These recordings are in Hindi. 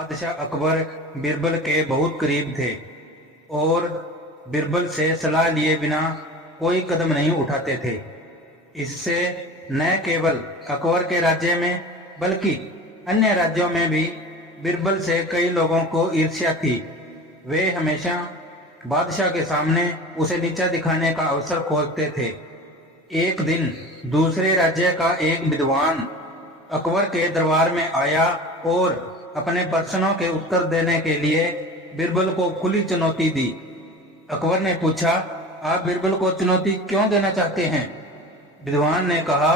बादशाह अकबर बिरबल के बहुत करीब थे और बिरबल से सलाह लिए बिना कोई कदम नहीं उठाते थे। इससे न केवल अकबर के राज्य में बल्कि अन्य राज्यों में भी बिरबल से कई लोगों को ईर्ष्या थी। वे हमेशा बादशाह के सामने उसे नीचा दिखाने का अवसर खोजते थे। एक दिन दूसरे राज्य का एक विद्वान अकबर के दरबार में आया और अपने प्रश्नों के उत्तर देने के लिए बिरबल को खुली चुनौती दी। अकबर ने पूछा, आप बिरबल को चुनौती क्यों देना चाहते हैं? विद्वान ने कहा,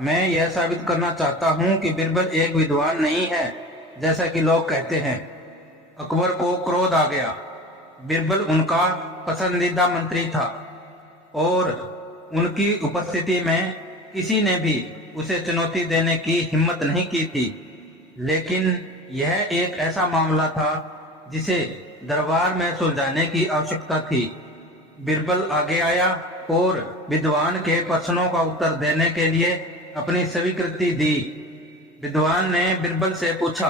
मैं यह साबित करना चाहता हूं कि बिरबल एक विद्वान नहीं है जैसा कि लोग कहते हैं। अकबर को क्रोध आ गया। बिरबल उनका पसंदीदा मंत्री था और उनकी उपस्थिति में किसी ने भी उसे चुनौती देने की हिम्मत नहीं की थी। लेकिन यह एक ऐसा मामला था जिसे दरबार में सुलझाने की आवश्यकता थी। बिरबल आगे आया और विद्वान के प्रश्नों का उत्तर देने के लिए अपनी स्वीकृति दी। विद्वान ने बिरबल से पूछा,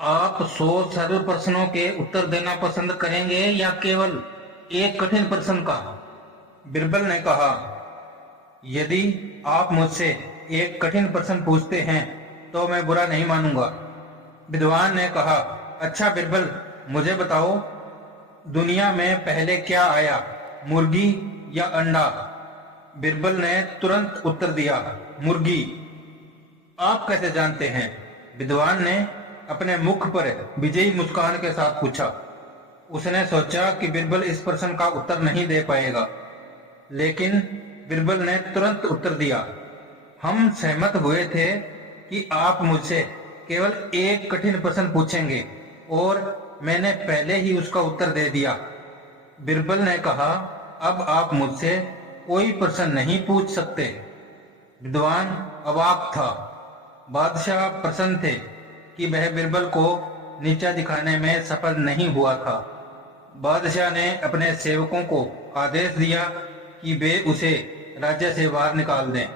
आप 100 सरल प्रश्नों के उत्तर देना पसंद करेंगे या केवल एक कठिन प्रश्न का? बिरबल ने कहा, यदि आप मुझसे एक कठिन प्रश्न पूछते हैं तो मैं बुरा नहीं मानूंगा। विद्वान ने कहा, अच्छा बिरबल, मुझे बताओ, दुनिया में पहले क्या आया, मुर्गी या अंडा? बिरबल ने तुरंत उत्तर दिया, मुर्गी। आप कैसे जानते हैं? विद्वान ने अपने मुख पर विजयी मुस्कान के साथ पूछा। उसने सोचा कि बिरबल इस प्रश्न का उत्तर नहीं दे पाएगा, लेकिन बिरबल ने तुरंत उत्तर दिया, हम सहमत हुए थे कि आप मुझसे केवल एक कठिन प्रश्न पूछेंगे और मैंने पहले ही उसका उत्तर दे दिया। बिरबल ने कहा, अब आप मुझसे कोई प्रश्न नहीं पूछ सकते। विद्वान अवाक था। बादशाह प्रसन्न थे कि वह बिरबल को नीचा दिखाने में सफल नहीं हुआ था। बादशाह ने अपने सेवकों को आदेश दिया कि वे उसे राज्य से बाहर निकाल दें।